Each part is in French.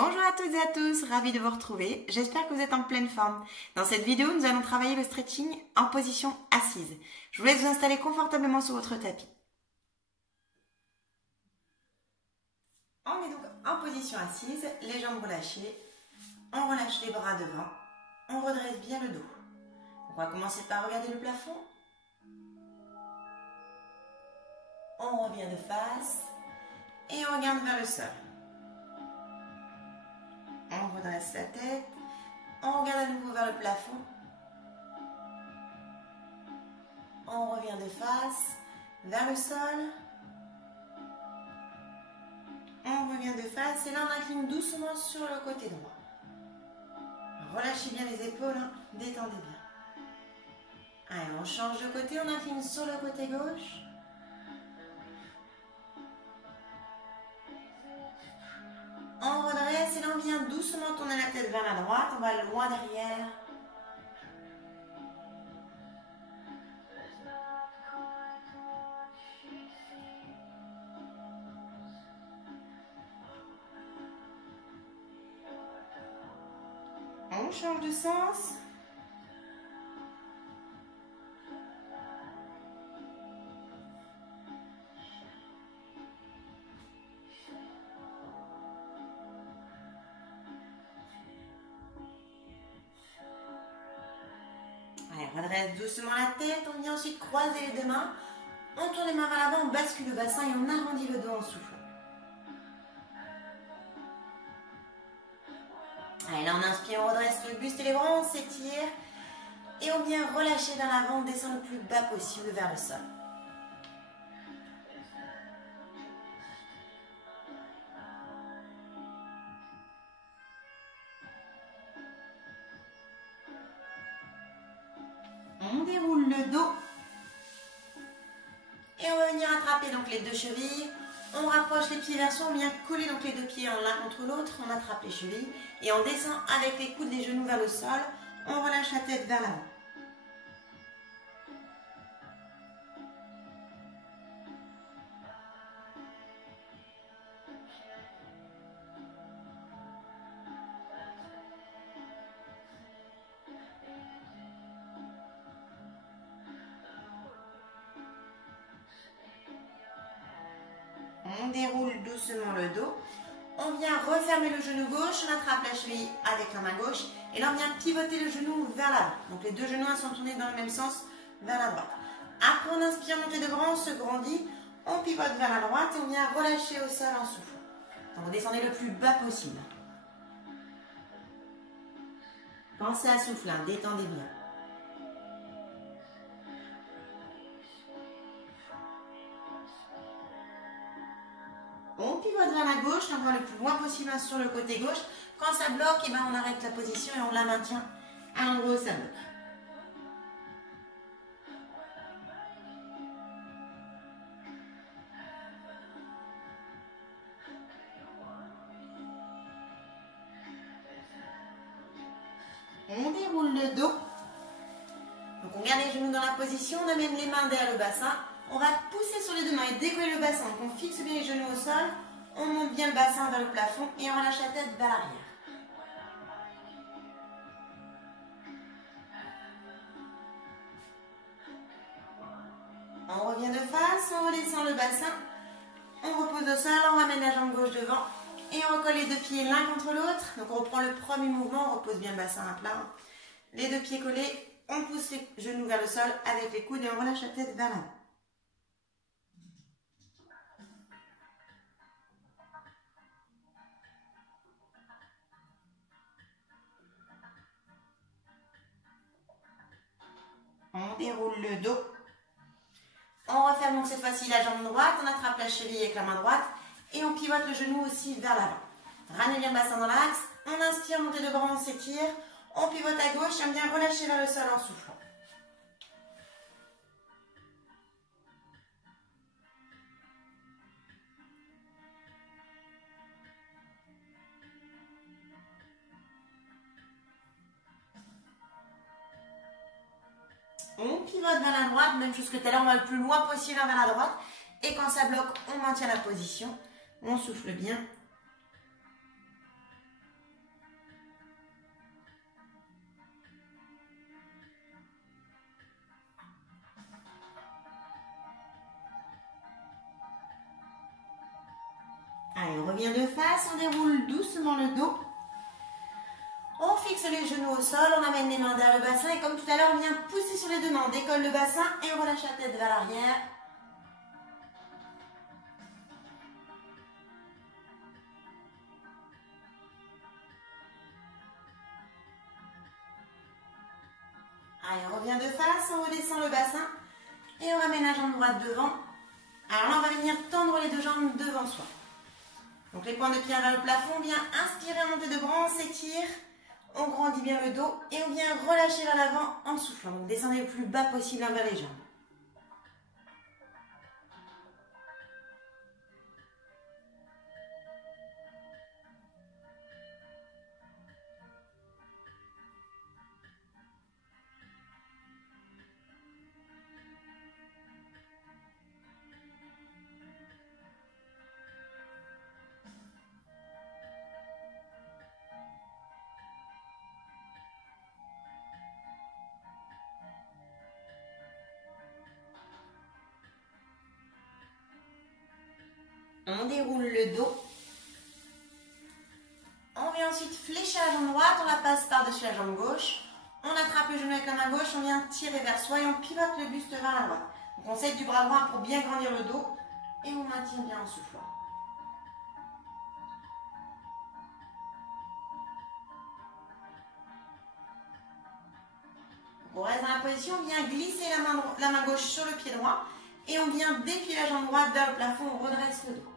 Bonjour à toutes et à tous, ravie de vous retrouver. J'espère que vous êtes en pleine forme. Dans cette vidéo, nous allons travailler le stretching en position assise. Je vous laisse vous installer confortablement sur votre tapis. On est donc en position assise, les jambes relâchées. On relâche les bras devant. On redresse bien le dos. On va commencer par regarder le plafond. On revient de face et on regarde vers le sol. On redresse la tête, on regarde à nouveau vers le plafond, on revient de face, vers le sol, on revient de face et là on incline doucement sur le côté droit. Relâchez bien les épaules, détendez bien. Allez, on change de côté, on incline sur le côté gauche. On redresse et là on vient doucement tourner la tête vers la droite, on va loin derrière. On change de sens. Allez, redresse doucement la tête, on vient ensuite croiser les deux mains, on tourne les mains vers l'avant, on bascule le bassin et on arrondit le dos en soufflant. Allez, là on inspire, on redresse le buste et les bras, on s'étire et on vient relâcher vers l'avant, on descend le plus bas possible vers le sol. On déroule le dos et on va venir attraper donc les deux chevilles. On rapproche les pieds vers soi, on vient coller donc les deux pieds l'un contre l'autre, on attrape les chevilles et on descend avec les coudes, les genoux vers le sol, on relâche la tête vers l'avant. On déroule doucement le dos. On vient refermer le genou gauche, on attrape la cheville avec la main gauche et là on vient pivoter le genou vers l'avant. Donc les deux genoux sont tournés dans le même sens vers la droite. Après on inspire, montée de grand, on se grandit, on pivote vers la droite et on vient relâcher au sol en soufflant. Donc vous descendez le plus bas possible. Pensez à souffler, détendez bien. On pivote vers la gauche, on va le plus loin possible sur le côté gauche. Quand ça bloque, eh ben, on arrête la position et on la maintient à l'endroit où ça bloque. On déroule le dos. Donc on garde les genoux dans la position, on amène les mains derrière le bassin. On va pousser sur les deux mains et décoller le bassin. Donc on fixe bien les genoux au sol, on monte bien le bassin vers le plafond et on relâche la tête vers l'arrière. On revient de face, on redescend le bassin, on repose au sol, on ramène la jambe gauche devant et on recolle les deux pieds l'un contre l'autre. Donc on reprend le premier mouvement, on repose bien le bassin à plat. Les deux pieds collés, on pousse les genoux vers le sol avec les coudes et on relâche la tête vers l'avant. On déroule le dos. On referme donc cette fois-ci la jambe droite, on attrape la cheville avec la main droite et on pivote le genou aussi vers l'avant. Ramenez bien le bassin dans l'axe, on inspire, montée de bras, on s'étire, on pivote à gauche et on vient relâcher vers le sol en soufflant. On pivote vers la droite, même chose que tout à l'heure, on va le plus loin possible vers la droite. Et quand ça bloque, on maintient la position. On souffle bien. Allez, on revient de face, on déroule doucement le dos. On fixe les genoux au sol, on amène les mains derrière le bassin et comme tout à l'heure, on vient pousser sur les deux mains, on décolle le bassin et on relâche la tête vers l'arrière. Allez, on revient de face, on redescend le bassin et on ramène la jambe droite devant. Alors là, on va venir tendre les deux jambes devant soi. Donc les points de pied vers le plafond, on vient inspirer, monter de bras, on s'étire, on grandit bien le dos et on vient relâcher vers l'avant en soufflant. Donc descendez le plus bas possible vers les jambes. On déroule le dos. On vient ensuite flécher la jambe droite, on la passe par-dessus la jambe gauche. On attrape le genou avec la main gauche, on vient tirer vers soi et on pivote le buste vers la droite. Donc on s'aide du bras droit pour bien grandir le dos et on maintient bien en soufflant. On reste dans la position, on vient glisser la main gauche sur le pied droit et on vient déplier la jambe droite vers le plafond, on redresse le dos.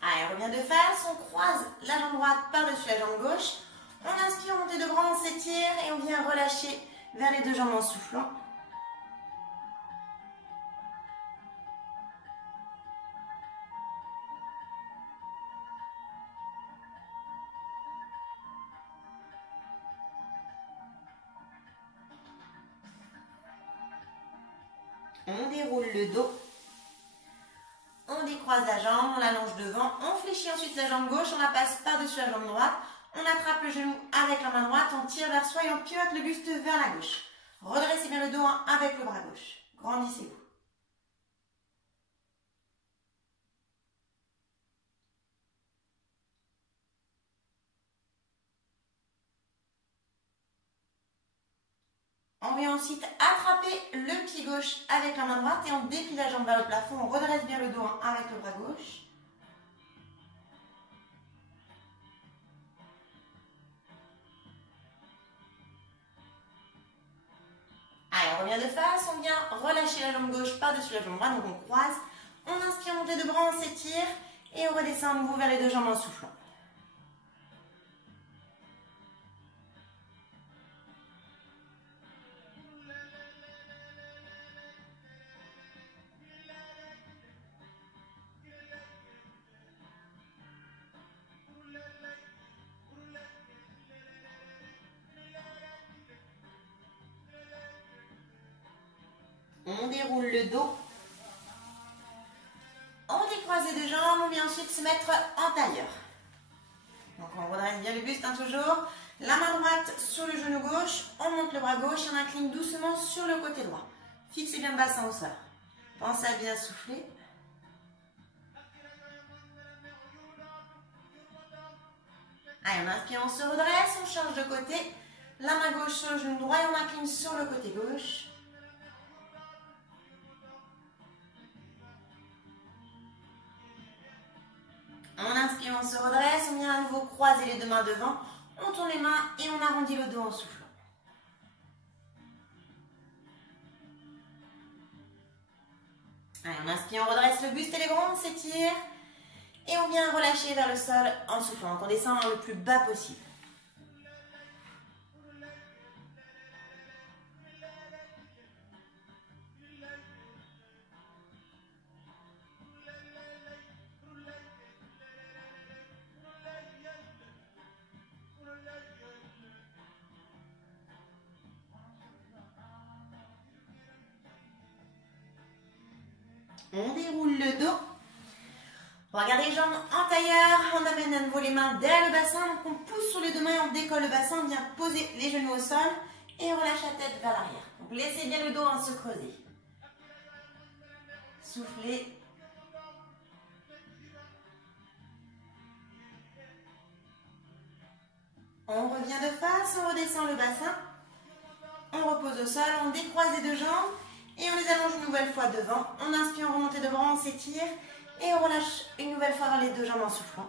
Allez, on revient de face, on croise la jambe droite par-dessus la jambe gauche. On inspire, montée de bras, on s'étire et on vient relâcher vers les deux jambes en soufflant. On déroule le dos. On décroise la jambe, on l'allonge devant, on fléchit ensuite la jambe gauche, on la passe par-dessus la jambe droite, on attrape le genou avec la main droite, on tire vers soi et on pivote le buste vers la gauche. Redressez bien le dos avec le bras gauche. Grandissez-vous. On vient ensuite attraper le pied gauche avec la main droite et on déplie la jambe vers le plafond. On redresse bien le dos avec le bras gauche. Allez, on revient de face. On vient relâcher la jambe gauche par-dessus la jambe droite. Donc on croise. On inspire, montée de bras, on s'étire. Et on redescend à nouveau vers les deux jambes en soufflant. On déroule le dos. On décroise les deux jambes, on vient ensuite se mettre en tailleur. Donc on redresse bien le buste, toujours. La main droite sur le genou gauche, on monte le bras gauche et on incline doucement sur le côté droit. Fixez bien le bassin au sol. Pensez à bien souffler. Allez, on inspire, on se redresse, on change de côté. La main gauche sur le genou droit et on incline sur le côté gauche. On inspire, on se redresse, on vient à nouveau croiser les deux mains devant, on tourne les mains et on arrondit le dos en soufflant. Allez, on inspire, on redresse le buste et les bras, on s'étire et on vient relâcher vers le sol en soufflant. Donc on descend le plus bas possible. On déroule le dos. On regarde les jambes en tailleur. On amène à nouveau les mains derrière le bassin. Donc on pousse sur les deux mains et on décolle le bassin. On vient poser les genoux au sol. et on relâche la tête vers l'arrière. Donc laissez bien le dos se creuser. Soufflez. On revient de face, on redescend le bassin. On repose au sol, on décroise les deux jambes et on les allonge une nouvelle fois devant. On inspire, on remonte les deux bras, on s'étire et on relâche une nouvelle fois vers les deux jambes en soufflant.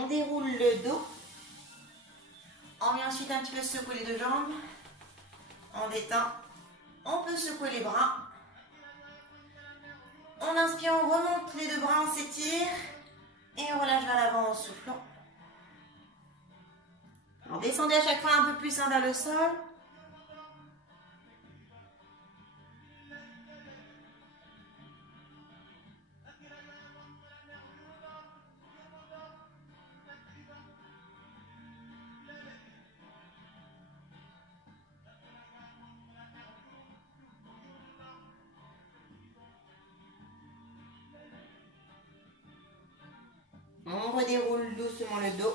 On déroule le dos. On vient ensuite un petit peu secouer les deux jambes. On détend. On peut secouer les bras. On inspire, on remonte les deux bras, on s'étire. Et on relâche vers l'avant en soufflant. On descendez à chaque fois un peu plus vers le sol. On redéroule doucement le dos.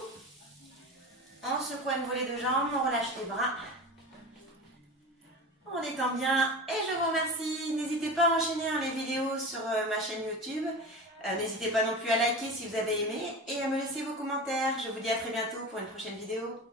On secoue à nouveau les deux jambes, on relâche les bras. On détend bien et je vous remercie. N'hésitez pas à enchaîner les vidéos sur ma chaîne YouTube. N'hésitez pas non plus à liker si vous avez aimé et à me laisser vos commentaires. Je vous dis à très bientôt pour une prochaine vidéo.